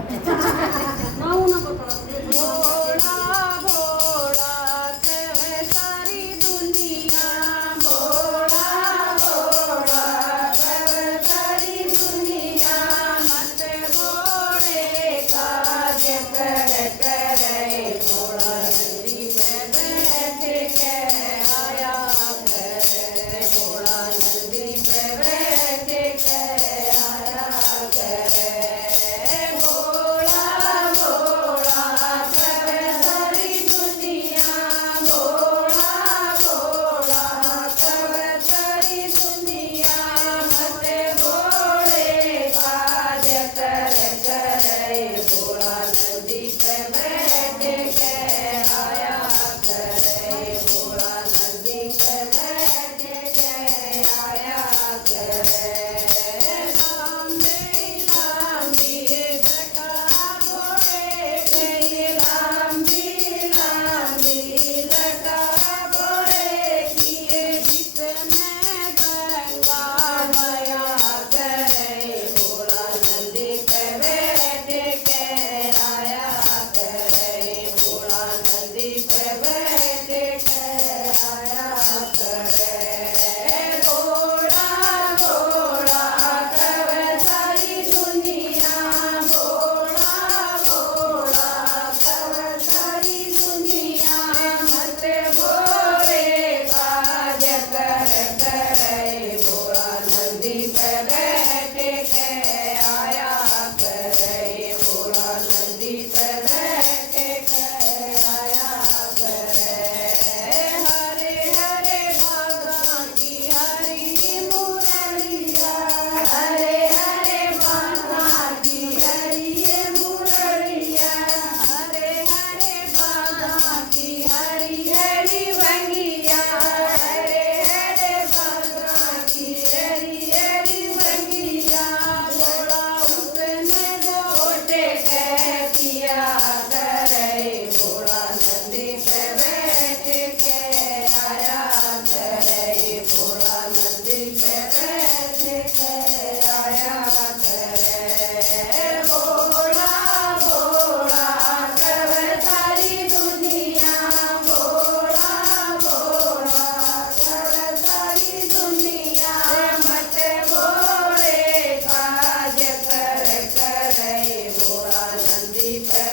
नाऊ नको भोळा भोळा कहे सारी दुनिया, भोळा भोळा कहे सारी दुनिया, मत भोळे काज कर करे, भोळा नदी में बैठ के आया करे, भोळा नदी में बैठ के आया करे। भोळा भोळा कहे सारी दुनिया, भोळा भोळा कहे सारी दुनिया, मत भोळे काज कर करे, भोळा नदी पे बैठ के आया करे, भोळा नदी पे बैठ के आया करे। लांबी लांबी जटा भोळे गई, लांबी लांबी जटा भोळे किए, जिसमें गंगा माया करे, भोला नदी पे बैठ के आया करे, भोला नदी पे बैठ के आया करे। भोला भोला कहे सारी दुनिया, भोला भोला कहे सारी दुनिया, मत भोले काज कर करे, भोला नदी पे बैठ के आया करे, भोला नदी पे बैठ के आया करे। हरे हरे बाबा की हरी मुरलिया, हरे हरे बाबा की हरी मुरलिया, हरे हरे बाबा की हरी हरी बंगिया, हरे हरे बाबा की हरी हरी बंगिया, भोला उसमें गोटे कह किया करे, भोला नदी पे बैठ के आया करे, भोला नदी पे बैठ के आया करे। भोला भोला कहे सारी दुनिया, भोला भोला कहे सारी दुनिया, मत भोले काज कर करे, भोला नदी पे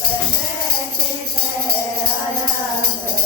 पे बैठ के आया